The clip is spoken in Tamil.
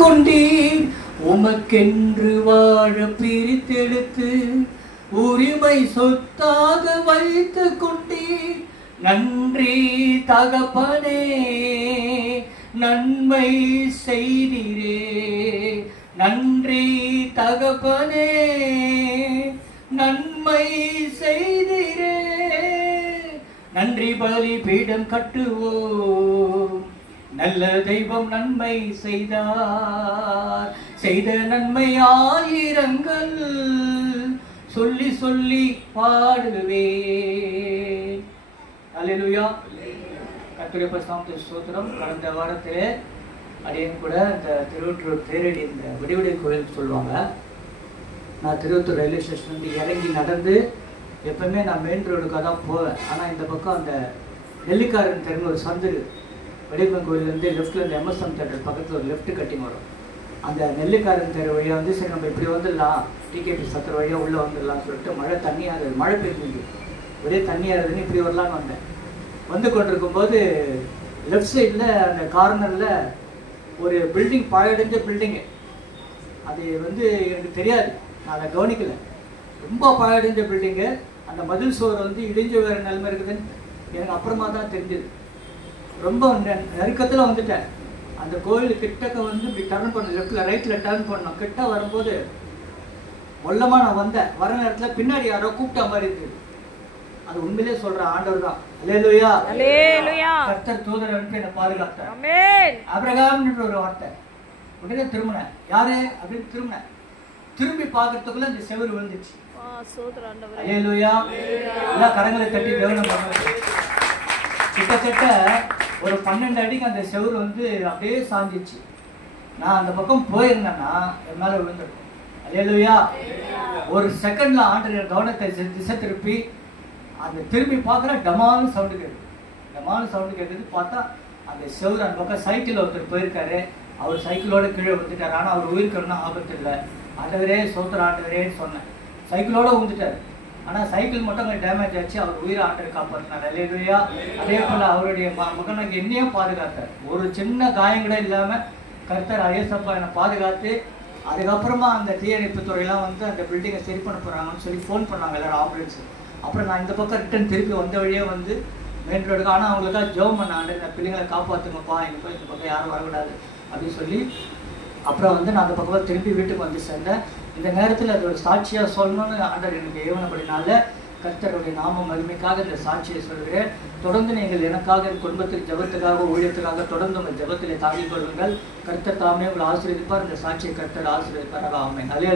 கொண்டீர், உமக்கென்று வாழ பிரித்தெடுத்து உரிமை சொத்தாக வைத்து கொண்டீர். நன்றி தகப்பனே, நன்மை செய்தீரே. நன்றி தகப்பனே, நன்மை செய்தீரே. நன்றி பலி பீடம் கட்டுவோம், நல்ல தெய்வம் நன்மை செய்தார். செய்த நன்மை ஆயிரங்கள் சொல்லி சொல்லி பாடுவேன். அல்லேலூயா. கர்த்தருடைய பரிசுத்த ஸ்தோத்திரம். கடந்த வாரத்திலே அடியேன் கூட இந்த திருவொற்றூர் தேரடி இந்த விடிவிடை கோயில் சொல்லுவாங்க. நான் திருவொற்றூர் ரயில்வே ஸ்டேஷன்லேருந்து இறங்கி நடந்து எப்பவுமே நான் மெயின் ரோடுக்காக தான் போவேன். ஆனால் இந்த பக்கம் அந்த நெல்லிக்காரன் தெருன்னு ஒரு சந்து வடிவன் கோயிலேருந்து லெஃப்ட்லேருந்து எம்எஸ்எம் தேட்டர் பக்கத்தில் ஒரு லெஃப்ட் கட்டிங் வரும். அந்த நெல்லிக்காரன் தெரு வழியாக வந்து சரி நம்ம இப்படி வந்துடலாம், டிகேபி சத்திர வழியாக உள்ளே வந்துடலாம்னு சொல்லிட்டு மழை தண்ணியாக மழை பெய்யுது, ஒரே தண்ணியாக இருக்குதுன்னு இப்படி வரலான்னு வந்தேன். வந்து கொண்டிருக்கும்போது லெஃப்ட் சைடில் அந்த கார்னரில் ஒரு பில்டிங், பாழடைஞ்ச பில்டிங்கு. அது வந்து எனக்கு தெரியாது, நான் அதை கவனிக்கலை. ரொம்ப பாழடைஞ்ச பில்டிங்கு. அந்த மதில் சோறு வந்து இடிஞ்சு வேறு நிலைமை இருக்குதுன்னு எனக்கு அப்புறமா தான் தெரிஞ்சுது. ரொம்ப நெருக்கத்தில் வந்துட்டேன். அந்த கோயில் கிட்டக்க வந்து இப்படி டர்ன் பண்ண, லெஃப்டில் ரைட்டில் டர்ன் பண்ணோம். கிட்ட வரும்போது மொல்லமாக நான் வந்தேன். வர நேரத்தில் பின்னாடி யாரோ கூப்பிட்ட மாதிரி இருக்குது. அது உண்மையிலே சொல்ற ஆண்டவர் தான். அல்லேலூயா. அல்லேலூயா. கர்த்தர் தூதரை அனுப்பி என்னை பாதுகாத்தார். ஆமென். ஆபிரகாம்ன்ற ஒரு வார்த்தை. உடனே திரும்பினேன். யாரு அப்படின்னு திரும்பினேன். திரும்பி பார்க்கறதுக்குள்ள இந்த செவுரு விழுந்துச்சு. சோதரர் ஆண்டவரே. அல்லேலூயா. எல்லாம் கரங்களை தட்டி தேவனம் பண்ணுங்க. கிட்டத்தட்ட ஒரு 12 அடிக்கு அந்த செவுரு வந்து அப்படியே சாஞ்சிச்சு. நான் அந்த பக்கம் போயிருந்தேன்னா என் மேல விழுந்துருக்கும். அல்லேலூயா. ஒரு செகண்ட்ல ஆண்டவர் கவனத்தை திசை திருப்பி அந்த திரும்பி பார்க்குற டமாலும் சவுண்டு கேட்குது. டமாலும் சவுண்டு கேட்குது. பார்த்தா அந்த செவுரு அந்த பக்கம் சைக்கிள் ஒருத்தர் போயிருக்காரு. அவர் சைக்கிளோட கீழே வந்துட்டார். ஆனால் அவர் உயிருக்கு ஒன்றும் ஆபத்து இல்லை. ஆண்டவரே சோத்திர ஆண்டவரேன்னு சொன்னேன். சைக்கிளோட வந்துட்டார். ஆனால் சைக்கிள் மட்டும் அங்கே டேமேஜ் ஆச்சு. அவர் உயிரை ஆண்டவர் காப்பாற்றினார். அல்லேலூயா. அதே போல் அவருடைய மகனுக்கு என்னையும் பாதுகாத்தார். ஒரு சின்ன காயம் கூட இல்லாமல் கர்த்தர் ஐயப்பா என்னை பாதுகாத்து, அதுக்கப்புறமா அந்த தீயணைப்பு துறையெல்லாம் வந்து அந்த பில்டிங்கை சரி பண்ண போகிறாங்கன்னு சொல்லி ஃபோன் பண்ணாங்க எல்லாரும், ஆம்புலன்ஸு. அப்புறம் நான் இந்த பக்கம் ரிட்டன் திருப்பி வந்த வழியே வந்து மெயின் ரோடுக்கு. ஆனால் அவங்களுக்காக ஜெபம் பண்ண, ஆண்டவர் இந்த பிள்ளைங்களை காப்பாற்றுங்கப்பா, எங்கள் போய் இந்த பக்கம் யாரும் வரக்கூடாது அப்படின்னு சொல்லி அப்புறம் வந்து நான் அந்த பக்கமாக திருப்பி வீட்டுக்கு வந்து சேர்ந்தேன். இந்த நேரத்தில் அது ஒரு சாட்சியாக சொல்லணும்னு ஆண்டவர் எனக்கு ஏவனப்படினால கர்த்தருடைய நாம மகிமைக்காக இந்த சாட்சியை சொல்கிறேன். தொடர்ந்து நீங்கள் எனக்காக என் குடும்பத்துக்கு ஜெபத்துக்காக ஊழியத்துக்காக தொடர்ந்து உங்கள் ஜெபத்திலே தாங்கிக் கொள்ளுங்கள். கர்த்தர் தாமே உங்களை ஆசீர்வதிப்பார். இந்த சாட்சியை கர்த்தர் ஆசீர்வதிப்பார். ஆமென்.